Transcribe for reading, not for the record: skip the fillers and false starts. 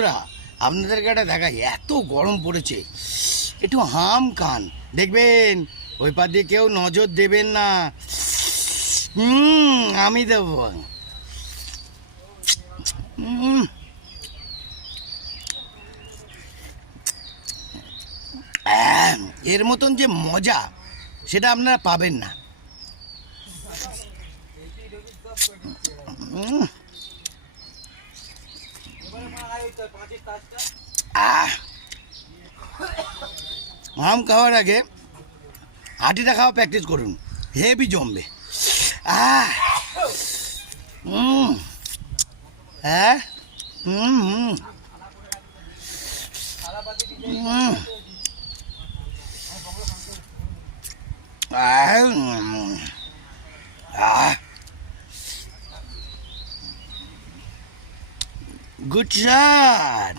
বন্ধুরা আপনাদেরকে একটা দেখাই, এত গরম পড়েছে, একটু হাম খান, দেখবেন ওই পা দিয়ে কেউ নজর দেবেন না। আমি দেব। এর মতন যে মজা সেটা আপনারা পাবেন না। আম খাওয়ার আগে হাঁটিটা খাওয়া প্র্যাকটিস করুন, হেভি জমবে। হ্যাঁ, good shot.